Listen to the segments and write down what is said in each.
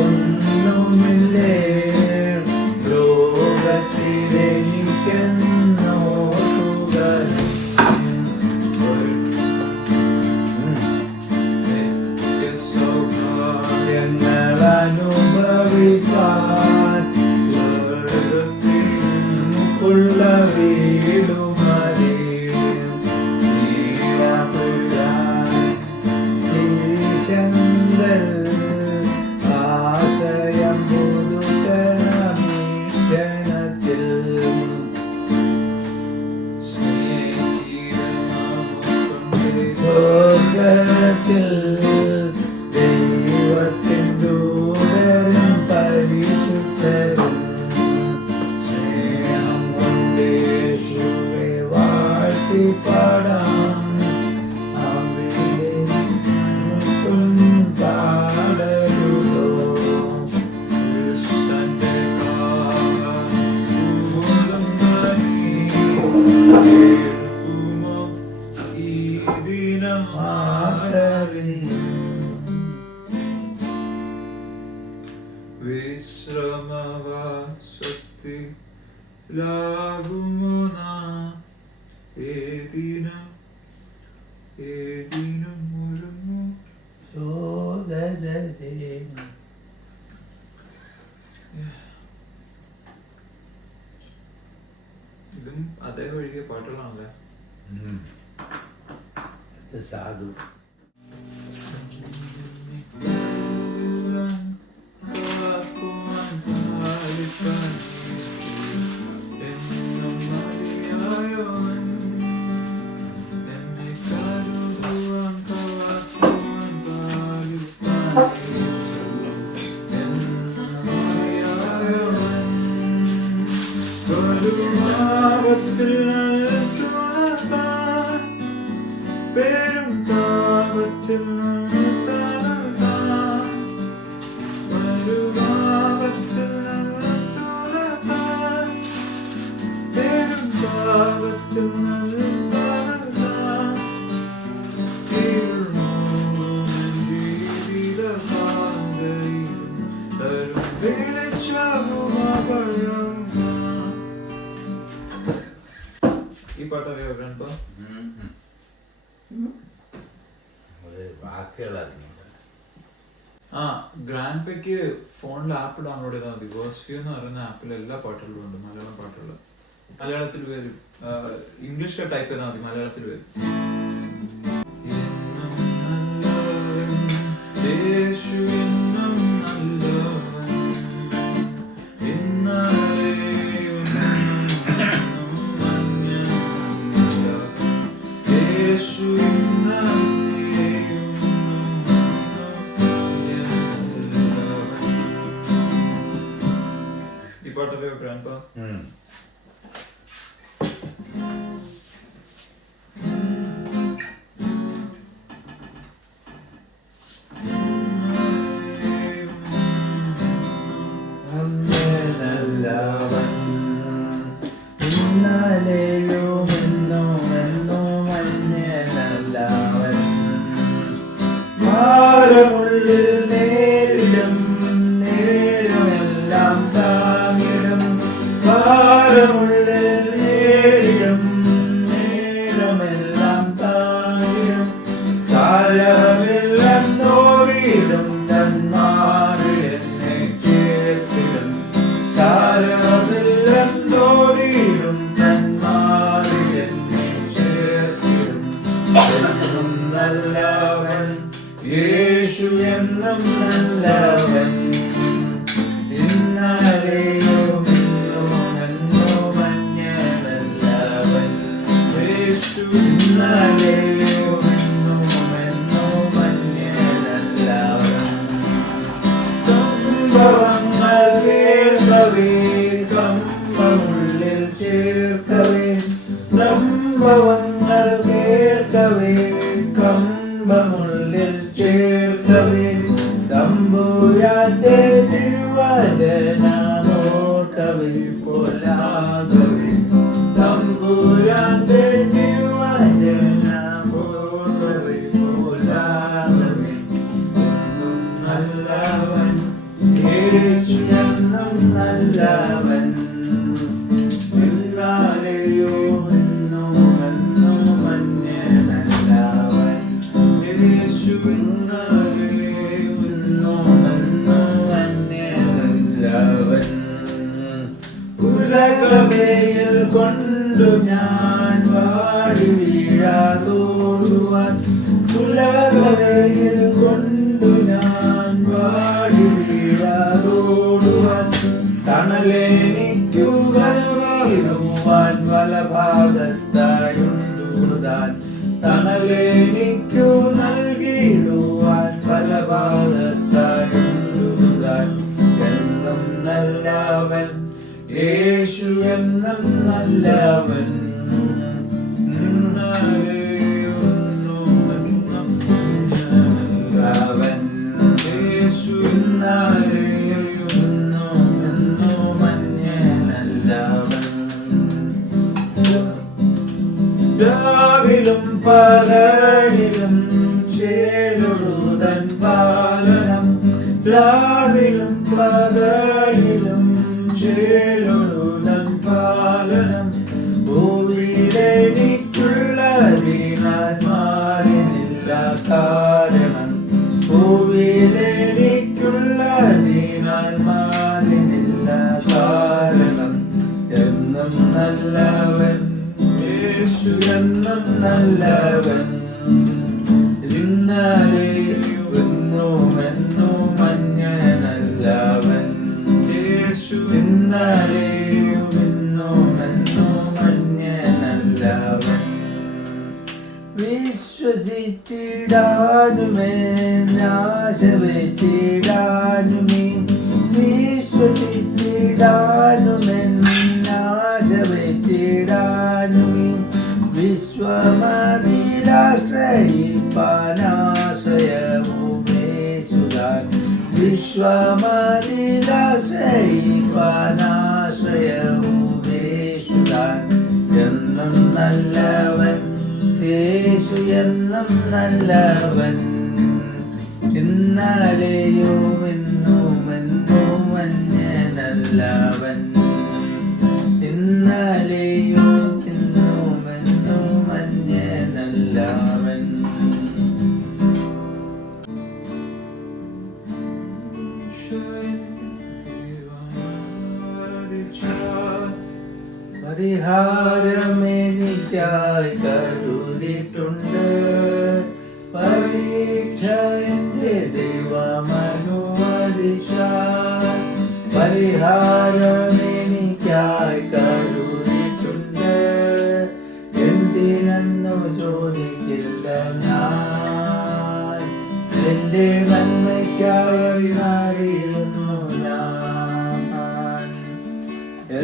ഒന്നുമില്ലേ ലോകത്തിലെനിക്കെന്നോർക്കുക ഉള്ള വീടുമതി ചന്തൽ ആശയം പുതുക്കണമീക്ഷണത്തിൽ സ്വർഗത്തിൽ ദൈവത്തിൻ ദൂതരും പരിശുദ്ധരും പാടാം അവിടെ പാടരുതോ ഈ ദിനം വിശ്രമവാസത്തിലാകുമോ നാം ഏതിനും ഒരുങ്ങും സോദരരേ. ഇതും അദ്ദേഹം ഒഴുകിയ പാട്ടുകളാണല്ലേ. സാധു പേരും താപത്തിൽ പേരും താപത്തിൽ ജീവിത വെളിച്ചവുമഭയം. ഈ പാട്ടറിയോ ഗ്രാൻഡ്? ആ ഗ്രാൻഡ് പേക്ക് ഫോണിൽ ആപ്പ് ഡൗൺലോഡ് ചെയ്താൽ മതി. വേഴ്സ് വ്യൂ എന്ന് പറയുന്ന ആപ്പിൽ എല്ലാ പാട്ടുകളും ഉണ്ട്. മലയാളം പാട്ടുകൾ മലയാളത്തിൽ വരും. ഇംഗ്ലീഷിൽ ടൈപ്പ് ചെയ്താൽ മതി, മലയാളത്തിൽ വരും. ഈ പാട്ടറിയോ ഗ്രാൻഡ്? യേശു എന്നും നല്ലവൻ. ഇന്നലെയും ഇന്നും എന്നും മഞ്ഞനല്ലവൻ. യേശു ഇന്നലെയും ഇന്നും എന്നും മഞ്ഞനല്ലവൻ. സംഭവങ്ങൾ കേൾക്കവേ കമ്പമുള്ളിൽ ചേർക്കവേ. സംഭവങ്ങൾ കേൾക്കവേ കമ്പമുള്ളിൽ ചേർക്കവേ. തമ്പുരാന്റെ തിരുവചനമോർക്കവേ പോലാകവേ. തമ്പുരാന്റെ തിരുവചനമോർക്കവേ പോലാകവേ. എന്നും നല്ലവൻ യേശു എന്നും നല്ലവൻ. ഇന്നാലെയോ എന്നും എന്നും മഞ്ഞനല്ലവൻ. യേശു ഇന്നാലെയോ എന്നും എന്നും മഞ്ഞനല്ലവൻ. ഉലകവേയിൽ കൊണ്ടു ഞാൻ വാടി വീഴാതോടുവാൻ. ഉലകവേയിൽ കൊണ്ടു ഞാൻ വാടി വീഴാതോടുവാൻ. തണലെനിക്കു നൽകിടുവാൻ വലഭാഗത്തായുണ്ടുതാൻ. തണലെനിക്കു നൽകിടുവാൻ വലഭാഗത്തായുണ്ടുതാൻ. എന്നും നല്ലവൻ യേശു എന്നും നല്ലവൻ. നല്ലവൻ യേശു ഇന്നാലെയും എന്നും മഞ്ഞനല്ലവൻ. രാവിലും പകലിലും ചേരുതൻ പാലനം. രാവിലും പകലിലും ചേരുതൻ പാലനം. ഭൂവിലെനിക്കുള്ളതിനാൽ മാറിനില്ല കാരണം. ഭൂവിലെനിക്കുള്ളതിനാൽ മാറിനില്ല കാരണം. എന്നും നല്ലവൻ യേശു എന്നും നല്ലവൻ. ഇന്നലെയും എന്നും എന്നും മഞ്ഞനല്ലവൻ. യേശു ഇന്നലെയും എന്നും എന്നും മഞ്ഞനല്ലവൻ. വിശ്വസിച്ചിടാനുമേ ആശ വെച്ചിടാനുമേ. വിശ്വസിച്ചിടാനുമേ ആശ വെച്ചിടാനുമേ. വിശ്വമതിലാശ്രയിപ്പാനാശ്രയവുമേശുതാൻ. വിശ്വമതിലാശ്രയിപ്പാനാശ്രയവുമേശുതാൻ. എന്നും നല്ലവൻ യേശു എന്നും നല്ലവൻ. ഇന്നലെയും എന്നും എന്നും മഞ്ഞനല്ലവൻ. ഇന്നലെയും എന്നും എന്നും മഞ്ഞനല്ലവൻ. പരിഹാരമെനിക്കായി കരുതിയിട്ടുണ്ട്. പരീക്ഷ എന്റെ ദൈവമനുവദിച്ചാൽ. പരിഹാരമെനിക്കായി കരുതിയിട്ടുണ്ട്. എന്തിനെന്നു ചോദിക്കില്ല ഞാൻ. എന്റെ നന്മയ്ക്കായി അറിയുന്നു ഞാൻ.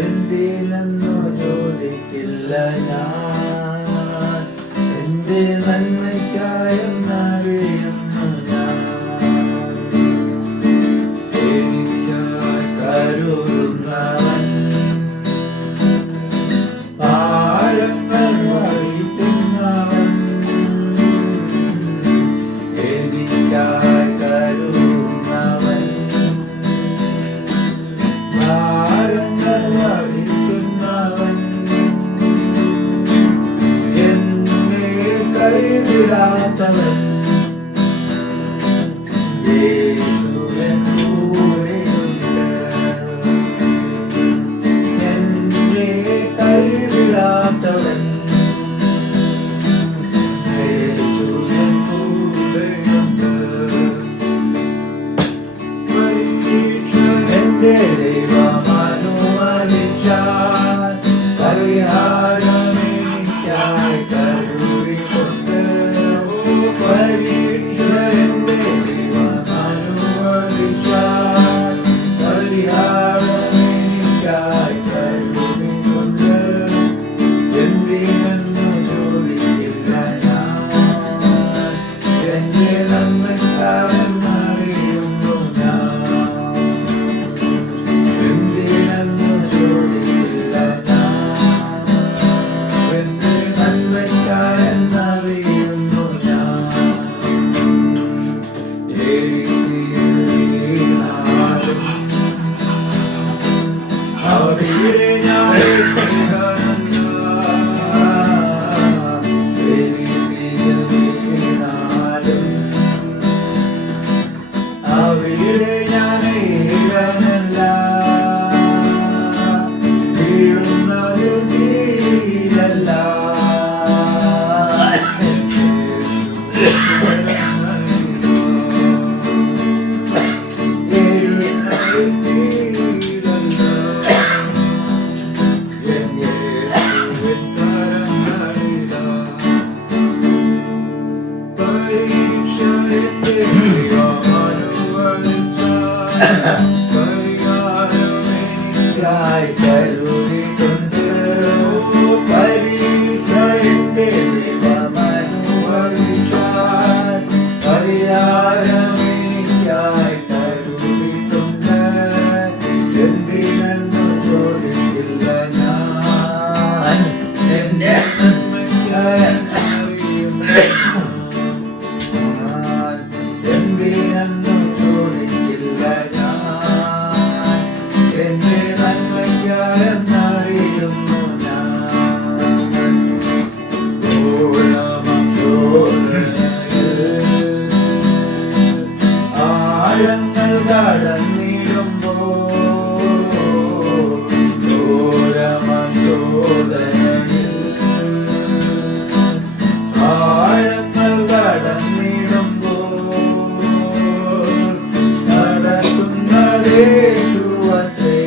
എന്തിനെന്നു ചോദിക്കില്ല ഞാൻ. എന്റെ നന്മയ്ക്കായി അറിയുന്നു ഞാൻ. എനിക്കായി കരുതുന്നവൻ. പാഴങ്ങൾ വഹിക്കുന്നവൻ. എനിക്കായി കരുതുന്നവൻ. പാഴങ്ങൾ വഹിക്കുന്നവൻ. എന്നെ കൈവിടാത്തവൻ. യേശു എൻ കൂടെയുണ്ട്. എന്നെ കൈവിടാത്തവൻ. യേശു എൻ കൂടെയുണ്ട്. പരീക്ഷ എന്റെ ദൈവമനുവദിച്ചാൽ. പരിഹാരമെനിക്കായി കരുതിയിട്ടുണ്ട്. പരീക്ഷ എന്റെ ദൈവമനുവദിച്ചാൽ. പരിഹാരമെനിക്കായി കരുതിയിട്ടുണ്ട്. എന്തിനെന്നു ചോദിക്കില്ല ഞാൻ. എന്റെ നന്മക്കാരൻ അറിയുന്നു ഞാൻ. അവിടെ ഞാൻ ഏകനല്ല, വീഴുന്നത് നീരല്ല. പരിഹാരമെനിക്കായി കരുതിയിട്ടുണ്ട്. പരീക്ഷ എന്റെ ദൈവമനുവദിച്ചാൽ പരിഹാരമെനിക്കായി കരുതിയിട്ടുണ്ട്. എന്തിനെന്നു ചോദിക്കില്ല ഞാൻ, എന്റെ നന്മയ്ക്കായി എന്തിനെന്നു ചോദിക്കില്ല ഞാൻ, എന്റെ നന്മയ്ക്കായെന്നറിയുന്നു ഞാൻ. ആഴങ്ങൾ കടന്നിടുമ്പോൾ ആഴങ്ങൾ കടന്നിടുമ്പോൾ നടക്കുന്നതേശുവത്രേ.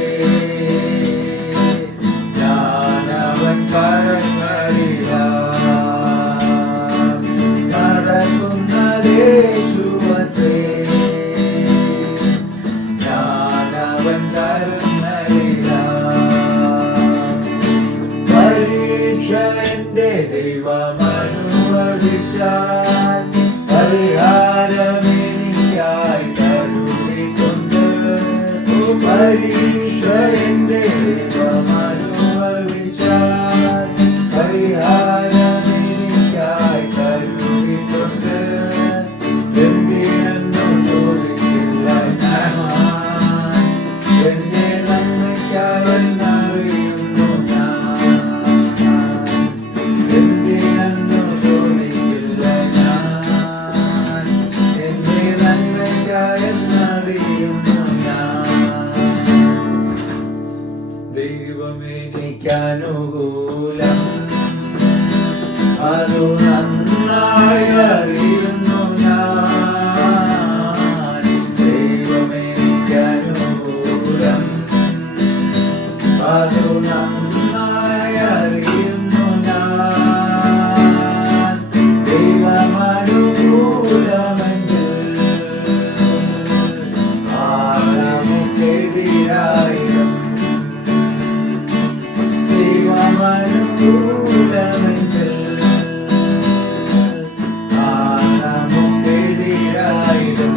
ഞാനവൻ കരങ്ങളിലാം, നടക്കുന്നതേശുവത്രേ. ഞാനവൻ കരങ്ങളിലാം. പരീക്ഷ എന്റെ ദൈവമനുവദിച്ചാൽ പരിഹാരമെനിക്കായി കരുതിയിട്ടുണ്ട്. പരീക്ഷ എന്റെ ദൈവമനുവദിച്ചാൽ പരിഹാരമെനിക്കായി കരുതിയിട്ടുണ്ട്. എന്തിനെന്നു ചോദിക്കില്ല ഞാൻ, എന്റെ നന്മയ്ക്കായെന്നറിയുന്നു ഞാൻ. എന്തിനെന്നു ചോദിക്കില്ല ഞാൻ, എന്റെ നന്മയ്ക്കായെന്നറിയുന്നു ഞാൻ. ദൈവമെനിക്കനുകൂലം അതു നന്നായി അറിയുന്നു ഞാൻ. ദൈവമെനിക്കനുകൂലം അതു നന്നായി അറിയുന്നു ഞാൻ. ദൈവമനുകൂലമെങ്കിൽ നമുക്കെതിരായിരം. ദൈവമനുകൂലമെങ്കിൽ നമുക്കെതിരായിരം.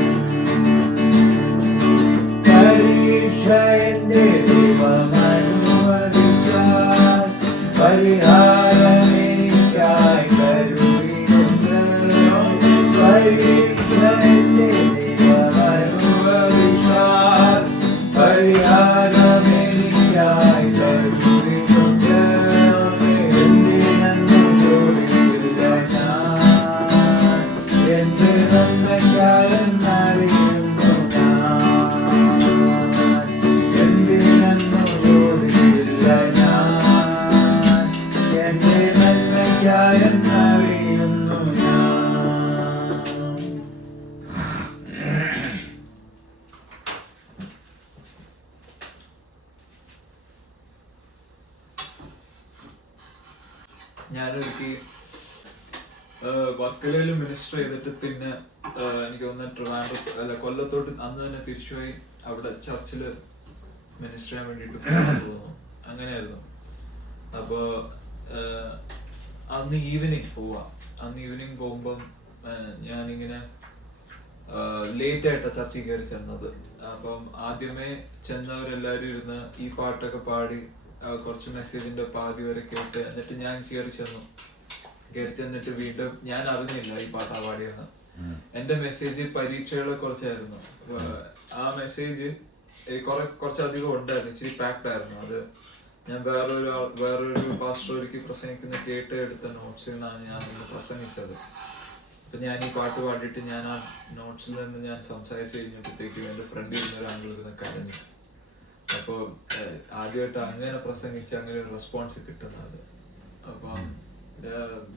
പരീക്ഷ എന്റെ ദൈവമനുവദിച്ചാൽ പരിഹാരമെനിക്കായി കരുതിയിട്ടുണ്ട്. പരീക്ഷ എന്റെ ദൈവമനുവദിച്ചാൽ പരിഹാരമെനിക്കായി കരുതിയിട്ടുണ്ട്. എന്തിനെന്നു ചോദിക്കില്ല ഞാൻ, എന്റെ നന്മയ്ക്കായെന്നറിയുന്നു ഞാൻ. എന്തിനെന്നു ചോദിക്കില്ല ഞാൻ, എന്റെ നന്മയ്ക്കായെന്നറിയുന്നു ഞാൻ. ഞാനൊരിക്കൽ വർക്കലയിൽ മിനിസ്റ്റർ ചെയ്തിട്ട് പിന്നെ എനിക്ക് തോന്നുന്നു ട്രിവാൻഡ്രം അല്ല കൊല്ലത്തോട്ട് അന്ന് തന്നെ തിരിച്ചുപോയി അവിടെ ചർച്ചിൽ മിനിസ്റ്റർ ചെയ്യാൻ വേണ്ടിയിട്ട് തോന്നുന്നു. അങ്ങനെയായിരുന്നു. അപ്പോൾ അന്ന് ഈവനിങ് പോകുമ്പം ഞാനിങ്ങനെ ലേറ്റ് ആയിട്ടാണ് ചർച്ചിൽ കയറി ചെന്നത്. അപ്പം ആദ്യമേ ചെന്നവരെല്ലാവരും ഇരുന്ന് ഈ പാട്ടൊക്കെ പാടി കുറച്ച് മെസ്സേജിന്റെ പാതി വരെ കേട്ട് എന്നിട്ട് ഞാൻ കയറി ചെന്നിട്ട് വീണ്ടും ഞാൻ അറിഞ്ഞില്ല ഈ പാട്ടാ പാടിയെന്ന്. എന്റെ മെസ്സേജ് പരീക്ഷകളെ കുറിച്ചായിരുന്നു. ആ മെസ്സേജ് കുറച്ചധികം ഉണ്ടായിരുന്നു, ഇച്ചിരി പാക്ഡ് ആയിരുന്നു. അത് ഞാൻ വേറൊരു പാസ്റ്റർ ഒരിക്കൽ പ്രസംഗിക്കുന്ന കേട്ട് എടുത്ത നോട്ട്സിൽ നിന്നാണ് ഞാൻ ഇന്ന് പ്രസംഗിച്ചത്. അപ്പൊ ഞാൻ ഈ പാട്ട് പാടിയിട്ട് ഞാൻ ആ നോട്ട്സിൽ നിന്ന് ഞാൻ സംസാരിച്ചു കഴിഞ്ഞപ്പോഴത്തേക്കും എൻ്റെ ഫ്രണ്ട് ഇരുന്ന ഒരാളിൽ ഇരുന്ന് കരഞ്ഞു. അപ്പോൾ ആദ്യമായിട്ട് അങ്ങനെ പ്രസംഗിച്ച് അങ്ങനെ ഒരു റെസ്പോൺസ് കിട്ടുന്നത് അപ്പം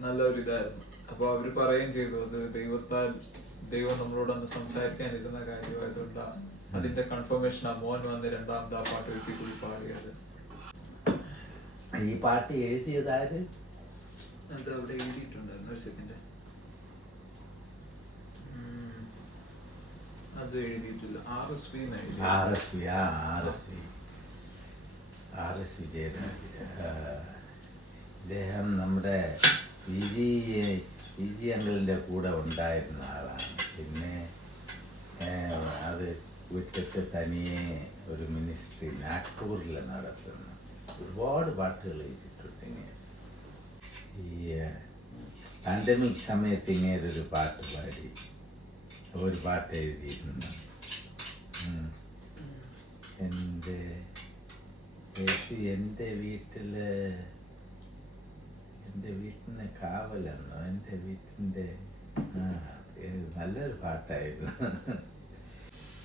നല്ലൊരു ഇതായിരുന്നു. അപ്പോൾ അവർ പറയുകയും ചെയ്തു, അത് ദൈവം നമ്മളോട് അന്ന് സംസാരിക്കാനിരുന്ന കാര്യമായതുകൊണ്ട് അതിന്റെ കൺഫർമേഷൻ ആ മോൻ വന്ന് രണ്ടാമത് ആ പാട്ട് എഴുതി കൂടി പാടിയത്. ഈ പാട്ട് എഴുതിയതാര്? എന്താ അവിടെ എഴുതിയിട്ടുണ്ടായിരുന്നു, ഒരു സെക്കൻഡ്. അത് എഴുതിയിട്ടില്ല, RSV വിജയരാജ്. ഇദ്ദേഹം നമ്മുടെ പി ജി അങ്കിളിൻ്റെ കൂടെ ഉണ്ടായിരുന്ന ആളാണ്. പിന്നെ അത് വിട്ടിട്ട് തനിയെ ഒരു മിനിസ്ട്രി നാഗ്പൂരിൽ നടത്തുന്നു. ഒരുപാട് പാട്ടുകൾ എഴുതിയിട്ടുണ്ട്. ഇങ്ങനെ ഈ പാൻഡമിക് സമയത്ത് ഇങ്ങനെ ഒരു പാട്ട് പാടി, ഒരു പാട്ട് എഴുതിയിരുന്നു. എൻ്റെ വീട്ടിന് കാവലെന്നോ, എൻ്റെ വീട്ടിൻ്റെ നല്ലൊരു പാട്ടായിരുന്നു.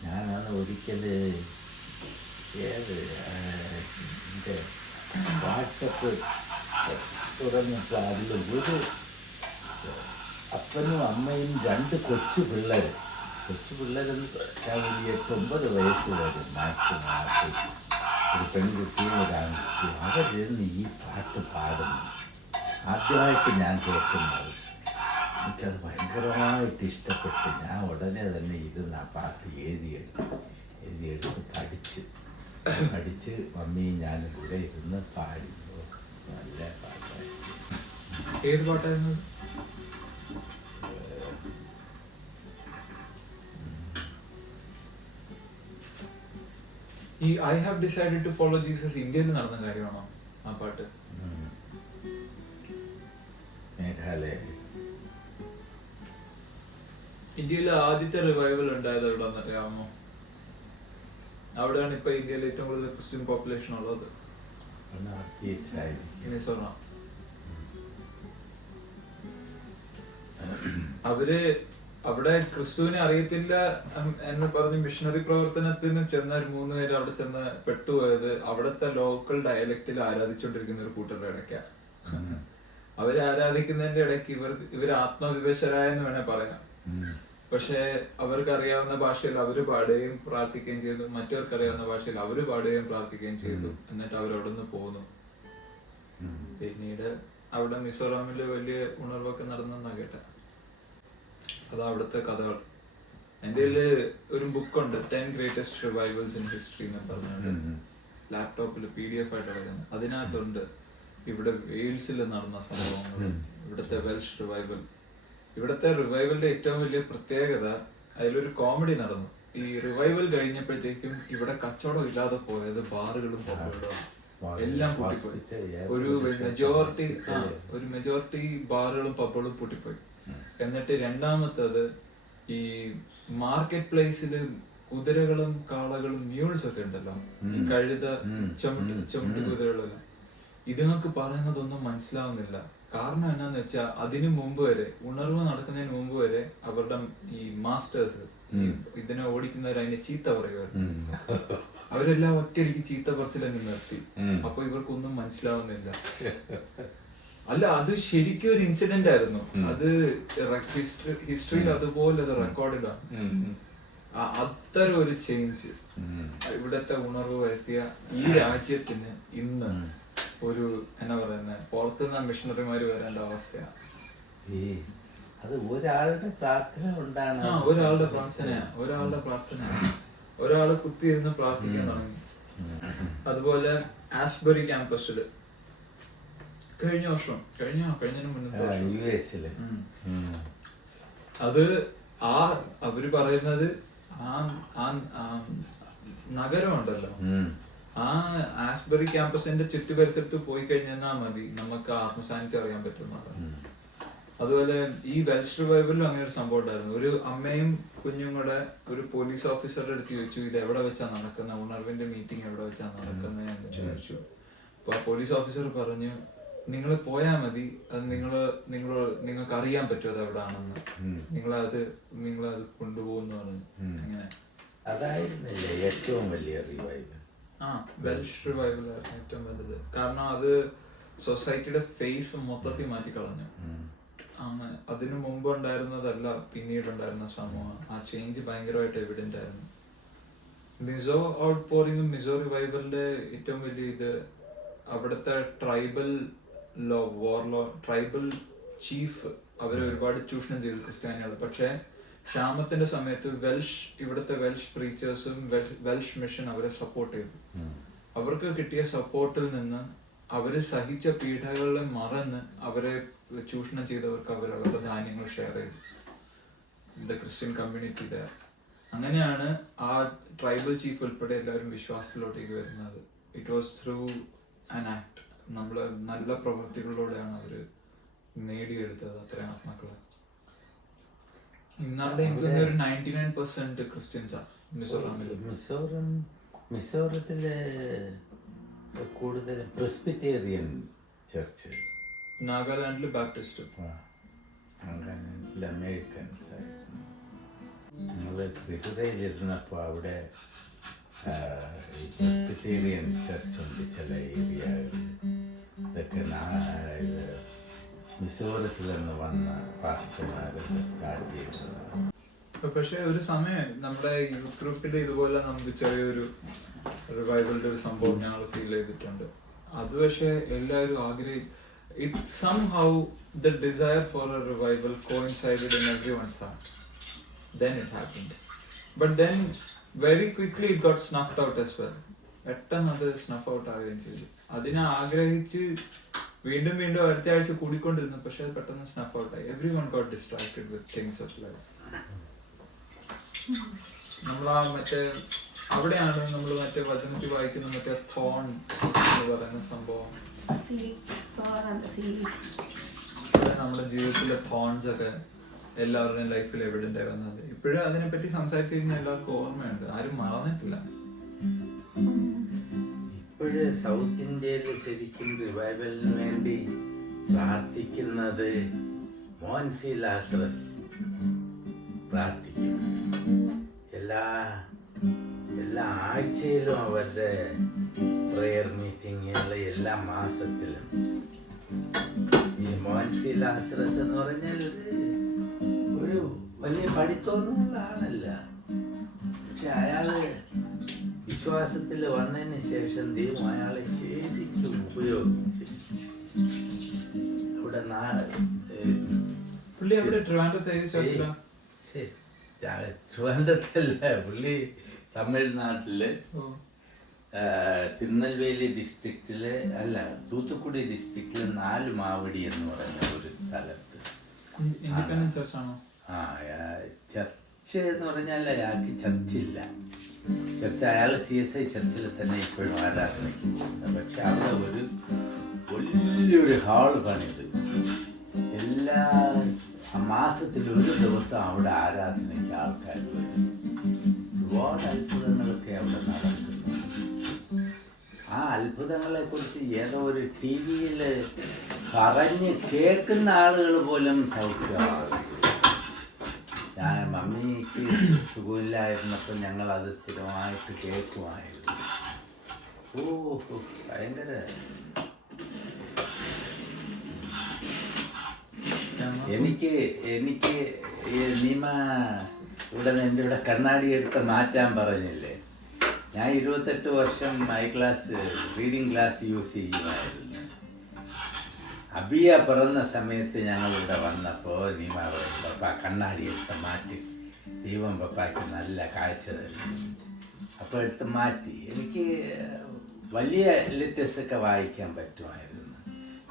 ഞാനത് ഒരിക്കൽ എൻ്റെ വാട്സപ്പ് തുറന്നിട്ട് അതിൽ ഒരു അപ്പനും അമ്മയും 2 കൊച്ചു പിള്ളേരെന്ന് വെച്ചാൽ ഒരു 8-9 വയസ്സ് വരും മാക്സിമം. ഒരു പെൺകുട്ടിയും ഒരു ആൺകുട്ടിയും അവരിരുന്ന് ഈ പാട്ട് പാടുന്നു. ആദ്യമായിട്ട് ഞാൻ കേൾക്കുന്നത്. എനിക്കത് ഭയങ്കരമായിട്ട് ഇഷ്ടപ്പെട്ട് ഞാൻ ഉടനെ തന്നെ ഇരുന്ന് ആ പാട്ട് എഴുതിയെടുത്ത് പഠിച്ച് മമ്മിയും ഞാനും കൂടെ ഇരുന്ന് പാടുന്നു. നല്ല പാട്ടായി. ഏത് പാട്ടായിരുന്നു? ഈ I have decided to follow Jesus ഇന്ത്യയിൽ നടന്ന കാര്യമാണോ ആ പാട്ട്? ഇന്ത്യയിലെ ആദ്യത്തെ റിവൈവൽ ഉണ്ടായത് എവിടെയാണെന്ന് അറിയാമോ? അവിടെയാണ് ഇപ്പൊ ഇന്ത്യയിൽ ഏറ്റവും കൂടുതൽ ക്രിസ്ത്യൻ പോപ്പുലേഷൻ ഉള്ളത്. മിസോറാം. അവര് അവിടെ ക്രിസ്തുവിനെ അറിയത്തില്ല എന്ന് പറഞ്ഞ് മിഷണറി പ്രവർത്തനത്തിന് ചെന്ന 3 പേര് അവിടെ ചെന്ന് പെട്ടുപോയത് അവിടുത്തെ ലോക്കൽ ഡയലക്റ്റിൽ ആരാധിച്ചുകൊണ്ടിരിക്കുന്ന ഒരു കൂട്ടരുടെ ഇടയ്ക്കാ. അവര് ആരാധിക്കുന്നതിന്റെ ഇടയ്ക്ക് ഇവർ ആത്മവിവശരായെന്ന് വേണേ പറയാം. പക്ഷെ അവർക്ക് അറിയാവുന്ന ഭാഷയിൽ അവര് പാടുകയും പ്രാർത്ഥിക്കുകയും ചെയ്തു, മറ്റവർക്ക് അറിയാവുന്ന ഭാഷയിൽ അവര് പാടുകയും പ്രാർത്ഥിക്കുകയും ചെയ്തു. എന്നിട്ട് അവരവിടെ നിന്ന് പോന്നു. പിന്നീട് അവിടെ മിസോറാമില് വലിയ ഉണർവൊക്കെ നടന്നെന്നാ കേട്ട. അതാ അവിടുത്തെ കഥകൾ. എൻ്റെ ഒരു ബുക്കുണ്ട്, 10 Greatest Revivals in History എന്ന് പറഞ്ഞുകൊണ്ട് ലാപ്ടോപ്പിൽ PDF ആയിട്ട് കിടക്കുന്നത്. അതിനകത്തുണ്ട് ഇവിടെ വെയിൽസിൽ നടന്ന സംഭവങ്ങൾ, ഇവിടുത്തെ വെൽഷ് റിവൈവൽ. ഇവിടുത്തെ റിവൈവലിന്റെ ഏറ്റവും വലിയ പ്രത്യേകത, അതിലൊരു കോമഡി നടന്നു. ഈ റിവൈവൽ കഴിഞ്ഞപ്പോഴത്തേക്കും ഇവിടെ കച്ചവടം ഇല്ലാതെ പോയത് ബാറുകളും പബ്ബുകളും എല്ലാം പൂട്ടിപ്പോയി. ഒരു മെജോറിറ്റി ബാറുകളും പബ്ബുകളും പൂട്ടിപ്പോയി. എന്നിട്ട് രണ്ടാമത്തത്, ഈ മാർക്കറ്റ് പ്ലേസില് കുതിരകളും കാളകളും മ്യൂൾസ് ഒക്കെ ഉണ്ടല്ലോ, ഈ കഴുത ചുമട്ട് കുതിരകളെല്ലാം, ഇതുങ്ങൾക്ക് പറയുന്നതൊന്നും മനസ്സിലാവുന്നില്ല. കാരണം എന്നാന്ന് വെച്ചാ അതിനു മുമ്പ് വരെ, ഉണർവ് നടക്കുന്നതിന് മുമ്പ് വരെ അവരുടെ ഈ മാസ്റ്റേഴ്സ്, ഇതിനെ ഓടിക്കുന്നവർ അതിനെ ചീത്ത പറയുമായിരുന്നു. അവരെല്ലാം ഒറ്റയടിക്ക് ചീത്ത പറച്ചിലങ്ങ് നിർത്തി. അപ്പൊ ഇവർക്കൊന്നും മനസ്സിലാവുന്നില്ല. അല്ല, അത് ശരിക്കും ഒരു ഇൻസിഡന്റ് ആയിരുന്നു. അത് ഹിസ്റ്ററിയിൽ അതുപോലെ അത് റെക്കോർഡാണ്. അത്തരം ഒരു ചേഞ്ച് ഇവിടത്തെ ഉണർവ് വരുത്തിയ ഈ രാജ്യത്തിന് ഇന്ന് ഒരു എന്നാ പറയുന്നത്, പുറത്തുനിന്ന് മിഷണറിമാര് വരേണ്ട അവസ്ഥയാണ്. അത് ഒരാളുടെ പ്രാർത്ഥന കൊണ്ടാണ്. ഒരാളുടെ പ്രാർത്ഥന ഒരാള് കുത്തിയിരുന്ന് പ്രാർത്ഥിക്കാൻ തുടങ്ങി. അതുപോലെ ആസ്ബറി ക്യാമ്പസില് കഴിഞ്ഞതിന് മുന്നേ അത് അവര് പറയുന്നത് ആ നഗരം ഉണ്ടല്ലോ, ആ ആസ്ബറി ക്യാമ്പസിന്റെ ചുറ്റുപരിസരത്ത് പോയി കഴിഞ്ഞാൽ മതി നമുക്ക് ആത്മസാന്നിധ്യം അറിയാൻ പറ്റുന്നതാണ്. അതുപോലെ ഈ വെൽഷ് റിവൈവലിലും അങ്ങനെ ഒരു സംഭവം ഉണ്ടായിരുന്നു. ഒരു അമ്മയും കുഞ്ഞും കൂടെ ഒരു പോലീസ് ഓഫീസറുടെ അടുത്ത് ചോദിച്ചു, ഇത് എവിടെ വെച്ചാ നടക്കുന്ന, ഉണർവിന്റെ മീറ്റിംഗ് എവിടെ വെച്ചാ നടക്കുന്നത് എന്ന് ചോദിച്ചു. പോലീസ് ഓഫീസർ പറഞ്ഞു നിങ്ങൾ പോയാൽ മതി, അത് നിങ്ങൾക്ക് അറിയാൻ പറ്റും അത് എവിടാണെന്ന്, നിങ്ങളത് കൊണ്ടുപോകുന്നു പറഞ്ഞു. അങ്ങനെ അതായിരുന്നില്ലേ ഏറ്റവും വലിയ റിവൈവൽ? വെൽഷ് റിവൈവൽ ആയിരുന്നു ഏറ്റവും വലുത്. കാരണം അത് സൊസൈറ്റിയുടെ ഫേസ് മൊത്തത്തിൽ മാറ്റിക്കളഞ്ഞു. അതിനു മുമ്പ് ഉണ്ടായിരുന്നതല്ല പിന്നീടുണ്ടായിരുന്ന സമൂഹം. ആ ചേഞ്ച് ഭയങ്കരമായിട്ട് എവിഡന്റ് ആയിരുന്നു. മിസോ ഔട്ട് പോറിംഗും മിസോ റിവൈവലിന്റെ ഏറ്റവും വലിയ ഇത് അവിടുത്തെ ട്രൈബൽ ട്രൈബൽ ചീഫ് അവരെ ഒരുപാട് ചൂഷണം ചെയ്തു ക്രിസ്ത്യാനികൾ. പക്ഷെ ക്ഷാമത്തിന്റെ സമയത്ത് ഇവിടുത്തെ വെൽഷ് പ്രീച്ചേഴ്സും വെൽഷ് മിഷൻ അവരെ സപ്പോർട്ട് ചെയ്തു. അവർക്ക് കിട്ടിയ സപ്പോർട്ടിൽ നിന്ന് അവര് സഹിച്ച പീഡകളെ മറന്ന് അവരെ ചൂഷണം ചെയ്തവർക്ക് അവരുടെ ധാന്യങ്ങൾ ഷെയർ ചെയ്തു ക്രിസ്ത്യൻ കമ്മ്യൂണിറ്റിയുടെ. അങ്ങനെയാണ് ആ ട്രൈബൽ ചീഫ് ഉൾപ്പെടെ എല്ലാവരും വിശ്വാസത്തിലോട്ടേക്ക് വരുന്നത്. It was through an act. നമ്മള് നല്ല പ്രവൃത്തികളിലൂടെയാണ് അവര് നേടിയെടുത്തത് അത്രയും ആത്മാക്കളെ. ഇന്നവിടെ എനിക്ക് ഒരു 99% ക്രിസ്ത്യൻസാ മിസോറാമിൽ. മിസോറത്തില് കൂടുതൽ പ്രെസ്ബിറ്റേറിയൻ ചർച്ച്, നാഗാലാൻഡില് ബാപ്റ്റിസ്റ്റ്, അമേരിക്കൻസ് ആയിരുന്നു. ഞങ്ങൾ ത്രിപുരയിലിരുന്നപ്പോൾ അവിടെ പ്രെസ്ബിറ്റേറിയൻ ചർച്ചുണ്ട് ചില ഏരിയകളിൽ. ഇതൊക്കെ ഇത് മിസോറത്തിൽ നിന്ന് വന്ന പാസ്റ്റർമാരൊക്കെ സ്റ്റാർട്ട് ചെയ്തതാണ്. പക്ഷെ ഒരു സമയം നമ്മുടെ യൂത്ത് ഗ്രൂപ്പിൽ ഇതുപോലെ നമുക്ക് ചെറിയൊരു റിവൈവലിന്റെ ഒരു സംഭവം ഞങ്ങൾ ഫീൽ ചെയ്തിട്ടുണ്ട്. അത് പക്ഷെ എല്ലാവരും it somehow the desire for a revival coincided in everyone's heart. Then it happened, but then very quickly it got snuffed out as well. പെട്ടെന്ന് അത് സ്നഫ് ഔട്ട് ആവുകയും ചെയ്തു. അതിനെ ആഗ്രഹിച്ച് വീണ്ടും വീണ്ടും അടുത്ത ആഴ്ച കൂടിക്കൊണ്ടിരുന്നു. പക്ഷെ അത് പെട്ടെന്ന് സ്നഫ് ഔട്ട് ആയി. everyone got distracted with things of life. നമ്മളാ മറ്റേ അവിടെയാണ് നമ്മൾ മറ്റേ വചനത്തിൽ വായിക്കുന്ന മറ്റേ തോൺ എന്ന് പറയുന്ന സംഭവം. നമ്മുടെ ജീവിതത്തിലെ തോൺസ് ഒക്കെ എല്ലാവരുടെയും ലൈഫിൽ എവിഡന്റ് ആയി വന്നത്. ഇപ്പോഴും അതിനെപ്പറ്റി സംസാരിച്ചു കഴിഞ്ഞാൽ എല്ലാവർക്കും ഓർമ്മയുണ്ട്, ആരും മറന്നിട്ടില്ല. ഇപ്പോഴ് സൗത്ത് ഇന്ത്യയിൽ ശരിക്കും റിവൈവലിന് വേണ്ടി പ്രാർത്ഥിക്കുന്നത് മോൻസി ലാസറസ് പ്രാർത്ഥിക്കും. എല്ലാ ആഴ്ചയിലും അവരുടെ പ്രെയർ മീറ്റിങ്ങുകൾ, എല്ലാ മാസത്തിലും. ഈ മോൻസി ലാസറസ് എന്ന് പറഞ്ഞാൽ ഒരു വലിയ പഠിത്തമൊന്നുമുള്ള ആളല്ല. പക്ഷെ അയാള് വിശ്വാസത്തിൽ വന്നതിന് ശേഷം ദൈവം അയാളെ ശരിക്കും ഉപയോഗിച്ച് ഇവിടെ ട്രിവാൻഡ്രത്തല്ല, പുള്ളി തമിഴ്നാട്ടില് തിരുനെൽവേലി ഡിസ്ട്രിക്റ്റില് അല്ല തൂത്തുക്കുടി ഡിസ്ട്രിക്റ്റില് 4 മാവടി എന്ന് പറയുന്ന ഒരു സ്ഥലത്ത്. ചർച്ച് എന്ന് പറഞ്ഞാൽ അയാൾക്ക് ചർച്ചില്ല. ചർച്ച് അയാൾ CSI ചർച്ചിൽ തന്നെ ഇപ്പോഴും ആരാധനയ്ക്ക് പോകുന്നത്. പക്ഷെ അവിടെ ഒരു വലിയൊരു ഹാള് പണിത് എല്ലാ മാസത്തിൽ ഒരു ദിവസം അവിടെ ആരാധനയ്ക്ക് ആൾക്കാർ വരും. ഒരുപാട് അത്ഭുതങ്ങളൊക്കെ അവിടെ നടക്കുന്നു. ആ അത്ഭുതങ്ങളെ കുറിച്ച് ഏതോ ഒരു TV-യിൽ പറഞ്ഞ് കേൾക്കുന്ന ആളുകൾ പോലും സൗഖ്യമാകും. ഞാൻ മമ്മിക്ക് സുഖമില്ലായിരുന്നപ്പോൾ ഞങ്ങൾ അത് സ്ഥിരമായിട്ട് കേൾക്കുമായിരുന്നു. ഭയങ്കര എനിക്ക് നീമ ഇവിടെ എൻ്റെ ഇവിടെ കണ്ണാടി എടുത്ത് മാറ്റാൻ പറഞ്ഞില്ലേ, ഞാൻ 28 വർഷം റീഡിങ് ക്ലാസ് യൂസ് ചെയ്യുമായിരുന്നു. അബിയ പിറന്ന സമയത്ത് ഞങ്ങളിവിടെ വന്നപ്പോൾ നീമ പറയും, പപ്പ കണ്ണാടി എടുത്ത് മാറ്റി, ദൈവം പപ്പായ്ക്ക് നല്ല കാഴ്ച തരും. അപ്പോൾ എടുത്ത് മാറ്റി. എനിക്ക് വലിയ ലെറ്റേഴ്സൊക്കെ വായിക്കാൻ പറ്റുമായിരുന്നു.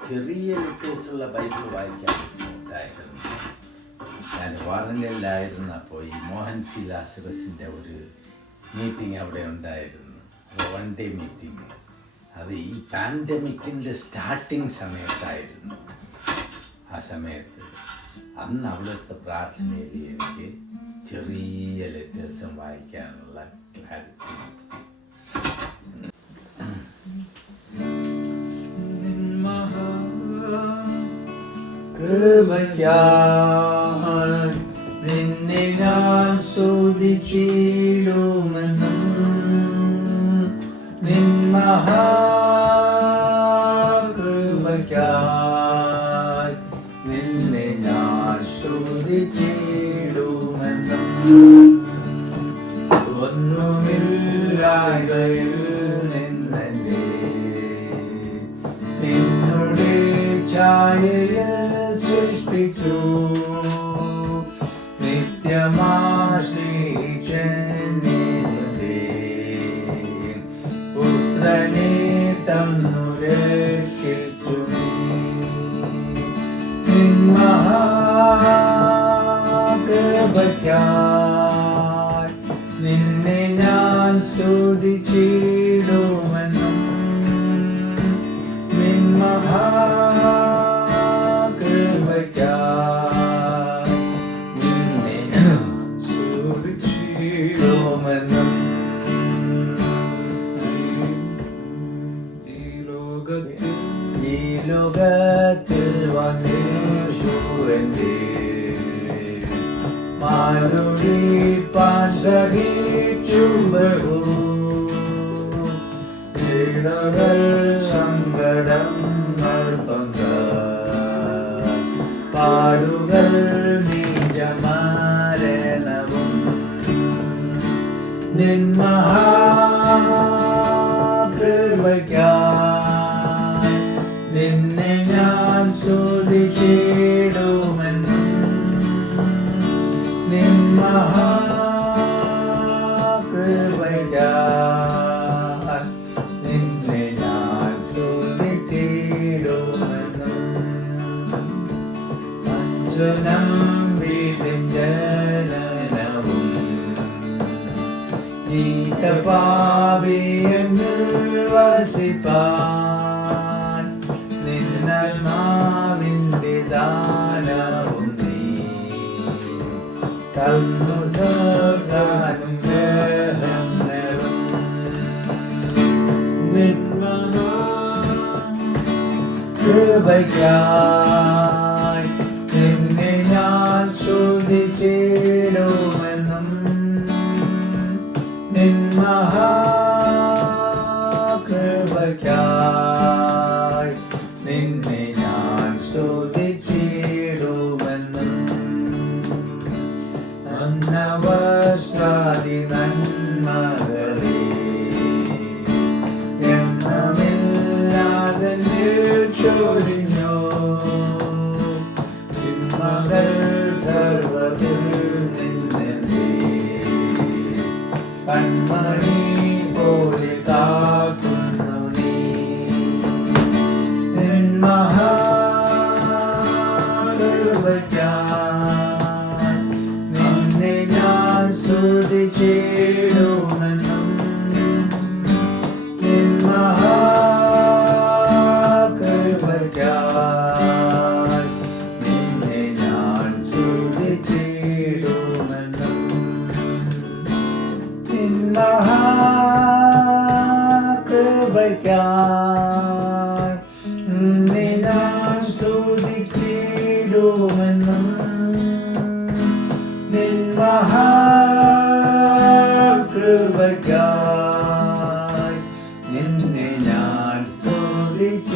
ചെറിയ ലെറ്റേഴ്സുള്ള ബൈബിൾ വായിക്കാൻ ബുദ്ധിമുട്ടായിരുന്നു. ഞാൻ വാറങ്കലിലായിരുന്നപ്പോൾ ഈ മോഹൻസി ലാസറസിൻ്റെ ഒരു മീറ്റിംഗ് അവിടെ ഉണ്ടായിരുന്നു, 1 day മീറ്റിംഗ്. അത് ഈ പാൻഡമിക്കിൻ്റെ സ്റ്റാർട്ടിങ് സമയത്തായിരുന്നു. ആ സമയത്ത് അന്ന് അവിടുത്തെ പ്രാർത്ഥനയിൽ എനിക്ക് ചെറിയ ലെറ്റേഴ്സും വായിക്കാനുള്ള ക്ലാരിറ്റി. കൃപയ്ക്കായി നിന്നെ ഞാൻ സ്തുതിച്ചിടുമെന്നും നിൻ മഹാകൃപയ്ക്കായി നിന്നെ ഞാൻ സ്തുതിച്ചിടുമെന്നും ഒന്നുമില്ലായ്മയിൽ നിന്നെ നിന്നുടെ ഛായയിൽ സൃഷ്ടിച്ചു നിത്യമാശ്രീച്ചെന്നിന്റെ പുത്രനെ തന്നു രക്ഷിച്ചു നിൻ മഹാകൃപയ്ക്കായി നിന്നെ ഞാൻ സ്തുതിച്ചിടുമെന്നും നിൻ മഹാകൃപയ്ക്കായി നിന്നെ ഞാൻ സ്തുതിച്ചിടുമെന്നും ഈ ലോകത്തിൽ വന്നേശുവന്റെ മാനുടി പാശകിച്ചു ബഹു പീഡകൾ സങ്കടം പങ്ക പാടുകൾ നീജമാരണവും നിൻ മഹാകൃപയ്ക്കായി നിന്നെ ഞാൻ സ്തുതിച്ചിടുമെന്നും നിൻ മഹാകൃപയ്ക്കായി നിന്നെ ഞാൻ സ്തുതിച്ചിടുമെന്നും അഞ്ജനം വിപിഞ്ചനവും പാപിയെന്നിൽ വസിപ്പാൻ നിന്നാത്മാവിന്റെ ദാനവും നീ തന്നു സർക്കാനും ഗ്രഹങ്ങളും കൃപയ്ക്കായി നിന്നെ ഞാൻ സ്തുതിച്ചിടുമെന്നും നിൻ മഹാകൃപയ്ക്കായി നിന്നെ ഞാൻ സ്തുതിച്ചിടുമെന്നും അന്നവസ്രാദി നന്മകളെ എണ്ണമില്ലാതെ ചൊരിഞ്ഞോ തിന്മകൾ സർവ്വതിൽ നിന്നെ കൺമണി പോലെ കാക്കുന്നു നീ നിൻ മഹാകൃപയ്ക്കായി നിന്നെ ഞാൻ സ്തുതിച്ചിടുമെന്നും നിൻ മഹാകൃപയ്ക്കായി നിന്നെ ഞാൻ സ്തുതിച്ചിടുമെന്നും നിൻ മഹാകൃപയ്ക്കായി നിന്നെ ഞാൻ സ്തുതിച്ചിടുമെന്നും നിൻ മഹാകൃപയ്ക്കായി നിന്നെ ഞാൻ സ്തുതിച്ചിടുമെന്നും